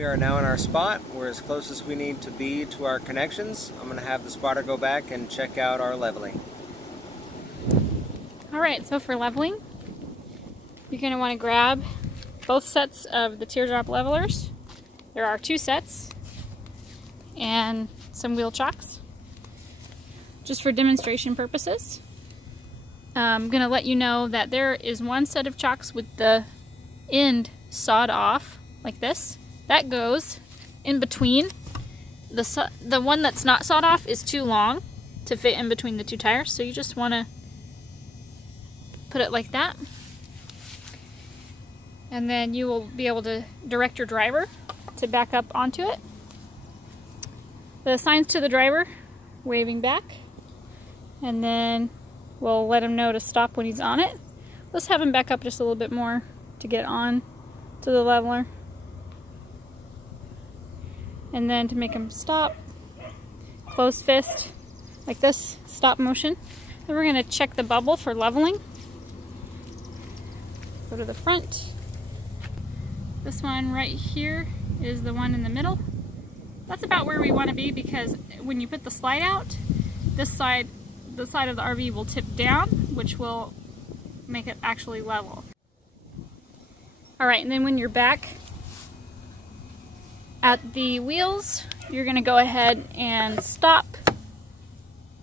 We are now in our spot. We're as close as we need to be to our connections. I'm going to have the spotter go back and check out our leveling. Alright, so for leveling, you're going to want to grab both sets of the teardrop levelers. There are 2 sets, and some wheel chocks, just for demonstration purposes. I'm going to let you know that there is one set of chocks with the end sawed off, like this. That goes in between. The one that's not sawed off is too long to fit in between the 2 tires, so you just want to put it like that. And then you will be able to direct your driver to back up onto it. The signs to the driver, waving back, and then we'll let him know to stop when he's on it. Let's have him back up just a little bit more to get on to the leveler. And then to make him stop, close fist, like this, stop motion. Then we're going to check the bubble for leveling. Go to the front. This one right here is the one in the middle. That's about where we want to be, because when you put the slide out, this side, the side of the RV will tip down, which will make it actually level. Alright, and then when you're back at the wheels, you're going to go ahead and stop.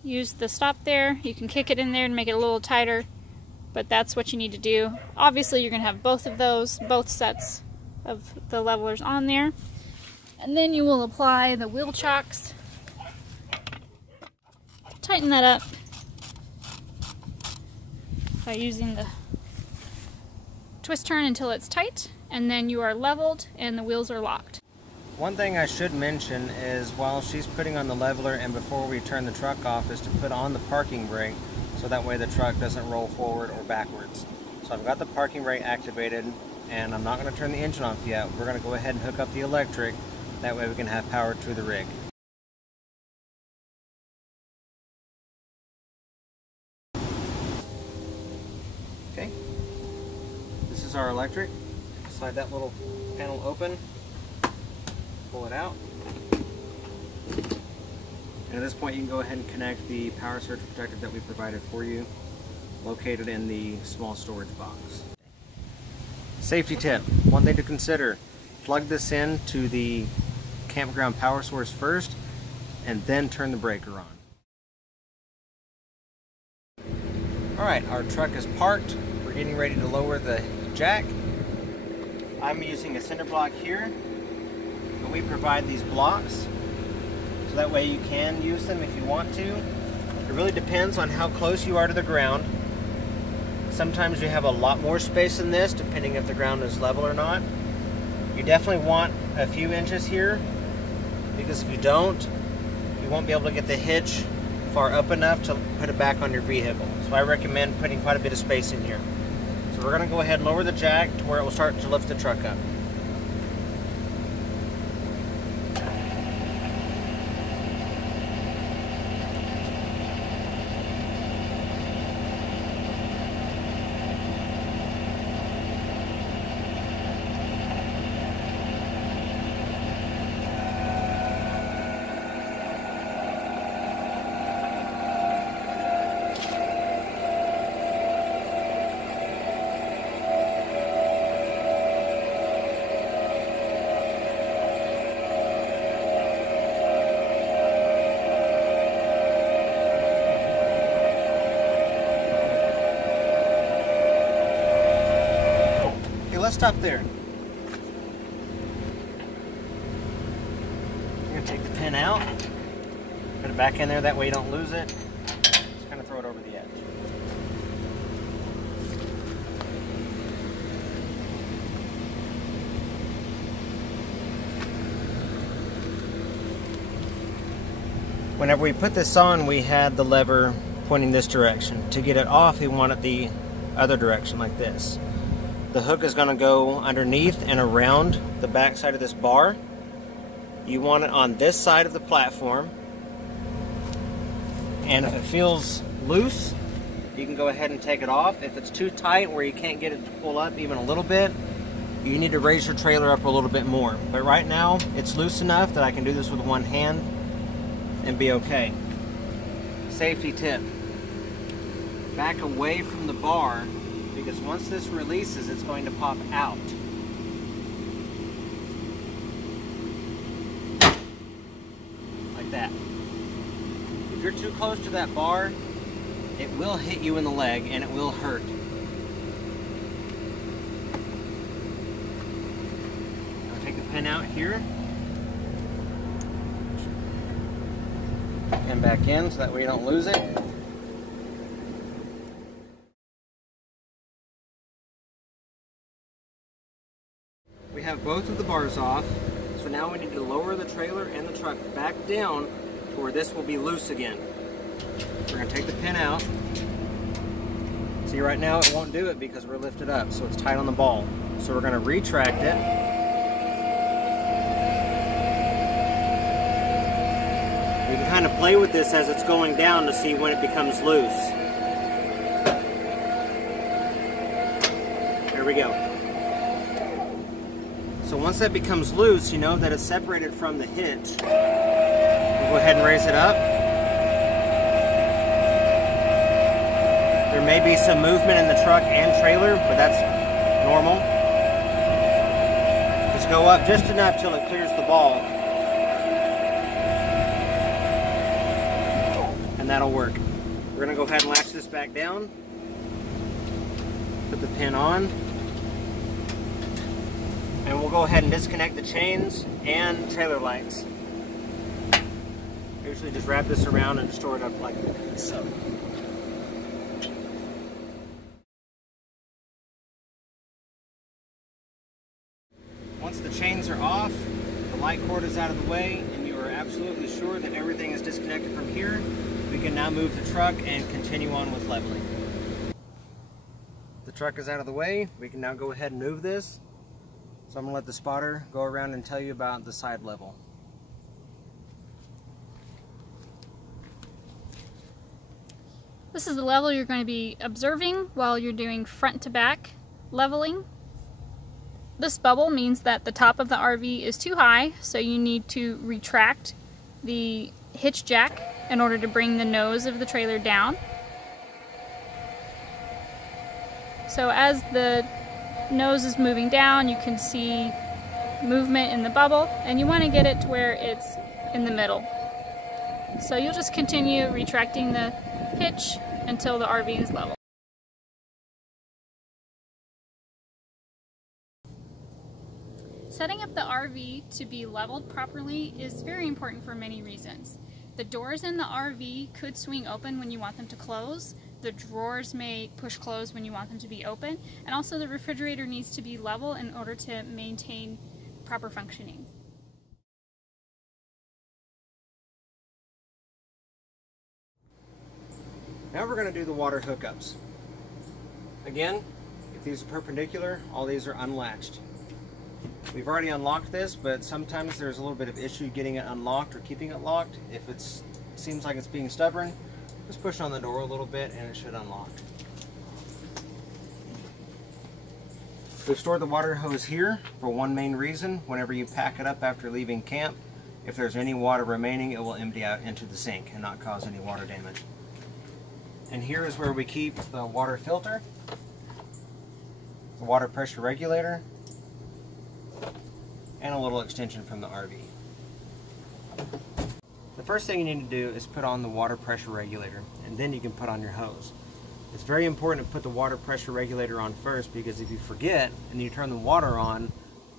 Use the stop there. You can kick it in there and make it a little tighter, but that's what you need to do. Obviously you're going to have both of those, both sets of the levelers on there. And then you will apply the wheel chocks. Tighten that up by using the twist turn until it's tight, and then you are leveled and the wheels are locked. One thing I should mention is while she's putting on the leveler and before we turn the truck off is to put on the parking brake, so that way the truck doesn't roll forward or backwards. So I've got the parking brake activated, and I'm not going to turn the engine off yet. We're going to go ahead and hook up the electric. That way we can have power to the rig. Okay, this is our electric. Slide that little panel open, pull it out. And at this point you can go ahead and connect the power surge protector that we provided for you, located in the small storage box. Safety tip, one thing to consider, plug this in to the campground power source first and then turn the breaker on. Alright, our truck is parked. We're getting ready to lower the jack. I'm using a cinder block here, but we provide these blocks so that way you can use them if you want to. It really depends on how close you are to the ground. Sometimes you have a lot more space than this, depending if the ground is level or not. You definitely want a few inches here, because if you don't, you won't be able to get the hitch far up enough to put it back on your vehicle. So I recommend putting quite a bit of space in here. So we're going to go ahead and lower the jack to where it will start to lift the truck up. Let's stop there. You're going to take the pin out, put it back in there, that way you don't lose it. Just kind of throw it over the edge. Whenever we put this on, we had the lever pointing this direction. To get it off, we want it the other direction, like this. The hook is going to go underneath and around the back side of this bar. You want it on this side of the platform. And if it feels loose, you can go ahead and take it off. If it's too tight where you can't get it to pull up even a little bit, you need to raise your trailer up a little bit more. But right now, it's loose enough that I can do this with one hand and be okay. Safety tip. Back away from the bar, because once this releases, it's going to pop out. Like that. If you're too close to that bar, it will hit you in the leg and it will hurt. I'll take the pin out here. Pin back in so that way you don't lose it. We have both of the bars off, so now we need to lower the trailer and the truck back down to where this will be loose again. We're going to take the pin out. See, right now it won't do it because we're lifted up, so it's tight on the ball. So we're going to retract it. We can kind of play with this as it's going down to see when it becomes loose. There we go. So once that becomes loose, you know that it's separated from the hitch. We'll go ahead and raise it up. There may be some movement in the truck and trailer, but that's normal. Just go up just enough till it clears the ball. And that'll work. We're going to go ahead and latch this back down. Put the pin on. And we'll go ahead and disconnect the chains and trailer lights. Usually just wrap this around and store it up like so. Once the chains are off, the light cord is out of the way, and you are absolutely sure that everything is disconnected from here, we can now move the truck and continue on with leveling. The truck is out of the way. We can now go ahead and move this. So I'm going to let the spotter go around and tell you about the side level. This is the level you're going to be observing while you're doing front to back leveling. This bubble means that the top of the RV is too high, so you need to retract the hitch jack in order to bring the nose of the trailer down. So as the nose is moving down, you can see movement in the bubble, and you want to get it to where it's in the middle. So you'll just continue retracting the hitch until the RV is level. Setting up the RV to be leveled properly is very important for many reasons. The doors in the RV could swing open when you want them to close. The drawers may push close when you want them to be open, and also the refrigerator needs to be level in order to maintain proper functioning. Now we're going to do the water hookups. Again, if these are perpendicular, all these are unlatched. We've already unlocked this, but sometimes there's a little bit of issue getting it unlocked or keeping it locked. If it seems like it's being stubborn, just push on the door a little bit and it should unlock. We've stored the water hose here for one main reason. Whenever you pack it up after leaving camp, if there's any water remaining, it will empty out into the sink and not cause any water damage. And here is where we keep the water filter, the water pressure regulator, and a little extension from the RV. The first thing you need to do is put on the water pressure regulator, and then you can put on your hose. It's very important to put the water pressure regulator on first, because if you forget and you turn the water on,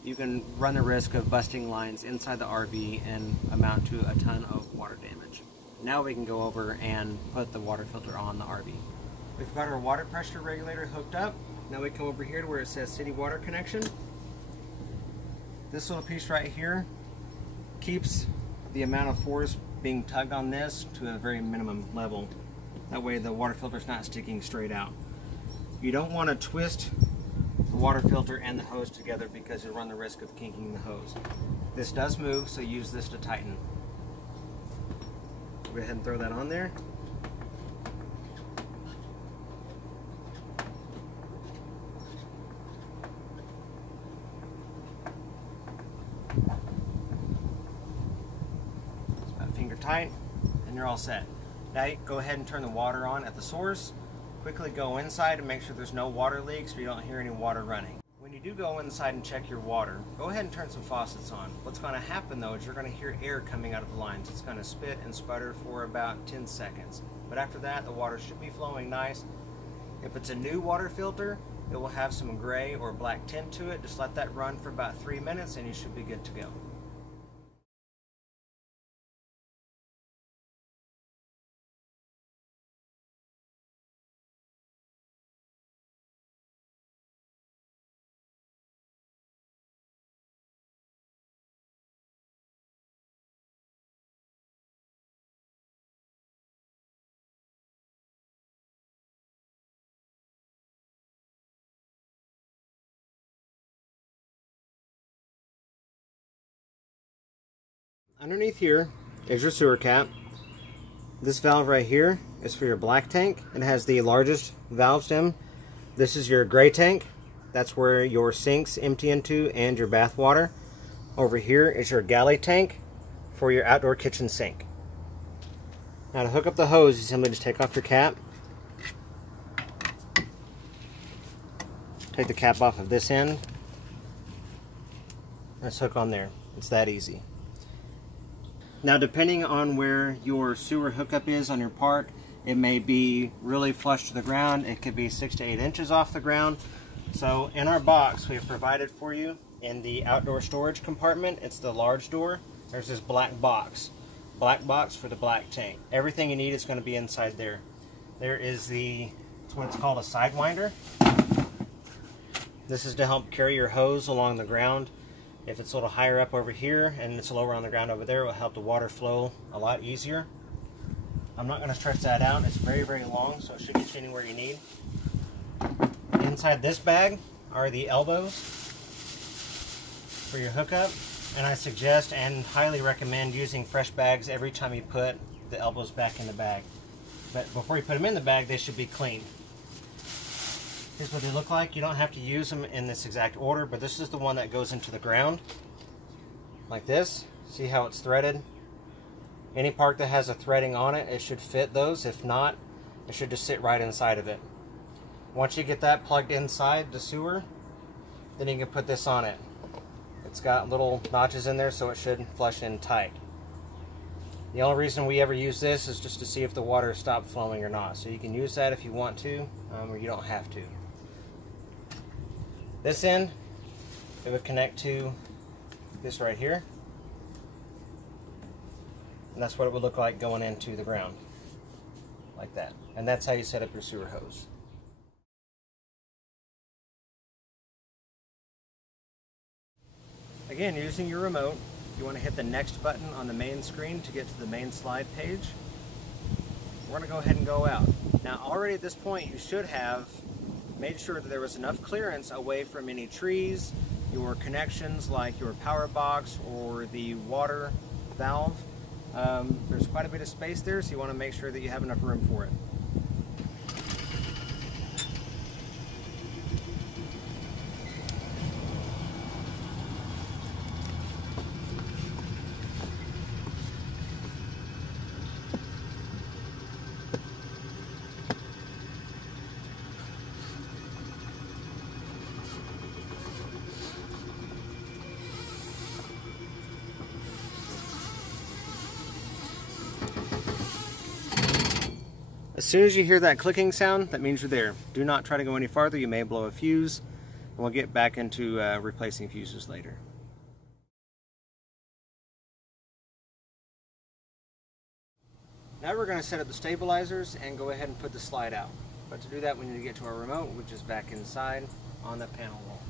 you can run the risk of busting lines inside the RV and amount to a ton of water damage. Now we can go over and put the water filter on the RV. We've got our water pressure regulator hooked up. Now we come over here to where it says city water connection. This little piece right here keeps the amount of force being tugged on this to a very minimum level. That way the water filter is not sticking straight out. You don't want to twist the water filter and the hose together because you'll run the risk of kinking the hose. This does move, so use this to tighten. Go ahead and throw that on there. tight, and you're all set. Now go ahead and turn the water on at the source. Quickly go inside and make sure there's no water leaks or you don't hear any water running. When you do go inside and check your water, go ahead and turn some faucets on. What's going to happen though is you're going to hear air coming out of the lines. It's going to spit and sputter for about 10 seconds. But after that, the water should be flowing nice. If it's a new water filter, it will have some gray or black tint to it. Just let that run for about 3 minutes and you should be good to go. Underneath here is your sewer cap. This valve right here is for your black tank. It has the largest valve stem. This is your gray tank. That's where your sinks empty into and your bath water. Over here is your galley tank for your outdoor kitchen sink. Now to hook up the hose, you simply just take off your cap. Take the cap off of this end. Let's hook on there. It's that easy. Now depending on where your sewer hookup is on your park, it may be really flush to the ground. It could be 6 to 8 inches off the ground. So in our box we have provided for you in the outdoor storage compartment, it's the large door, there's this black box for the black tank. Everything you need is going to be inside there. There is it's what it's called a sidewinder. This is to help carry your hose along the ground. If it's a little higher up over here and it's lower on the ground over there, it will help the water flow a lot easier. I'm not going to stretch that out. It's very, very long, so it should get you anywhere you need. Inside this bag are the elbows for your hookup, and I suggest and highly recommend using fresh bags every time you put the elbows back in the bag. But before you put them in the bag, they should be clean. Here's what they look like. You don't have to use them in this exact order, but this is the one that goes into the ground like this. See how it's threaded? Any part that has a threading on it, it should fit those. If not, it should just sit right inside of it. Once you get that plugged inside the sewer, then you can put this on it. It's got little notches in there, so it should flush in tight. The only reason we ever use this is just to see if the water stopped flowing or not. So you can use that if you want to, or you don't have to. This end, it would connect to this right here. And that's what it would look like going into the ground. Like that. And that's how you set up your sewer hose. Again, using your remote, you want to hit the next button on the main screen to get to the main slide page. We're going to go ahead and go out. Now already at this point you should have made sure that there was enough clearance away from any trees, your connections like your power box or the water valve. There's quite a bit of space there, so you want to make sure that you have enough room for it. As soon as you hear that clicking sound, that means you're there. Do not try to go any farther. You may blow a fuse, and we'll get back into replacing fuses later. Now we're going to set up the stabilizers and go ahead and put the slide out. But to do that, we need to get to our remote, which is back inside on the panel wall.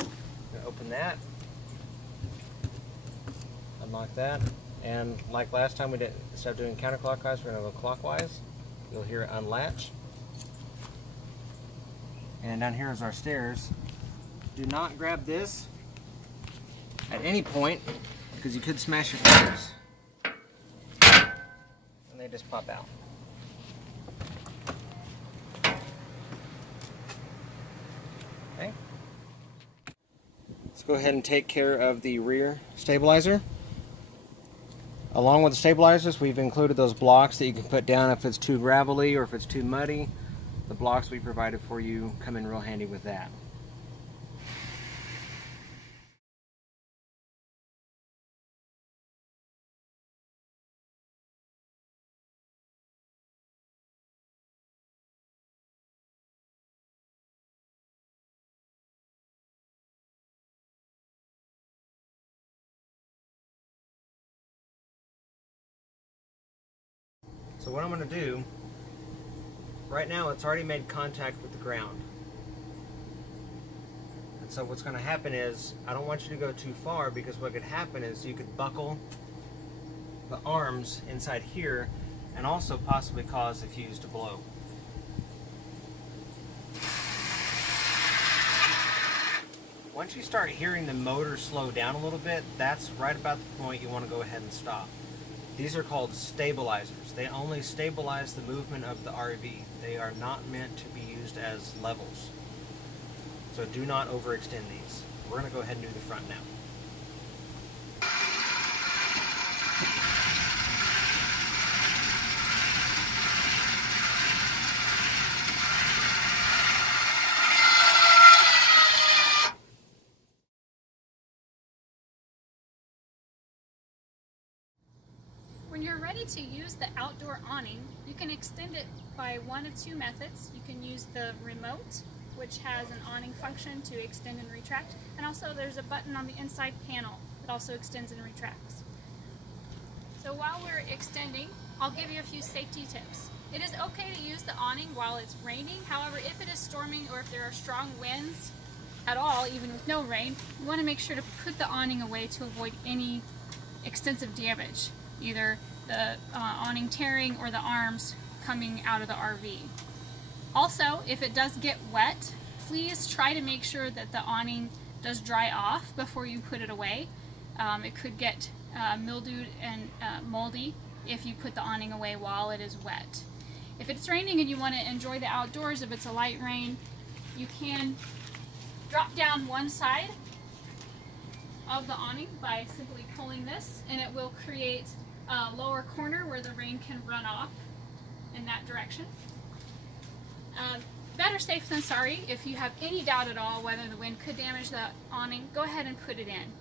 I'm going to open that, unlock that, and like last time we did, instead of doing counterclockwise, we're going to go clockwise. You'll hear it unlatch. And down here is our stairs. Do not grab this at any point because you could smash your fingers. And they just pop out. Okay. Let's go ahead and take care of the rear stabilizer. Along with the stabilizers, we've included those blocks that you can put down if it's too gravelly or if it's too muddy. The blocks we provided for you come in real handy with that. So what I'm going to do, right now it's already made contact with the ground. And so what's going to happen is, I don't want you to go too far, because what could happen is you could buckle the arms inside here and also possibly cause the fuse to blow. Once you start hearing the motor slow down a little bit, that's right about the point you want to go ahead and stop. These are called stabilizers. They only stabilize the movement of the RV. They are not meant to be used as levels. So do not overextend these. We're going to go ahead and do the front now. When you're ready to use the outdoor awning, you can extend it by one of two methods. You can use the remote, which has an awning function to extend and retract, and also there's a button on the inside panel that also extends and retracts. So while we're extending, I'll give you a few safety tips. It is okay to use the awning while it's raining. However, if it is storming or if there are strong winds at all, even with no rain, you want to make sure to put the awning away to avoid any extensive damage, either the awning tearing or the arms coming out of the RV. Also, if it does get wet, please try to make sure that the awning does dry off before you put it away. It could get mildewed and moldy if you put the awning away while it is wet. If it's raining and you want to enjoy the outdoors, if it's a light rain, you can drop down one side of the awning by simply pulling this, and it will create a lower corner where the rain can run off in that direction. Better safe than sorry. If you have any doubt at all whether the wind could damage the awning, go ahead and put it in.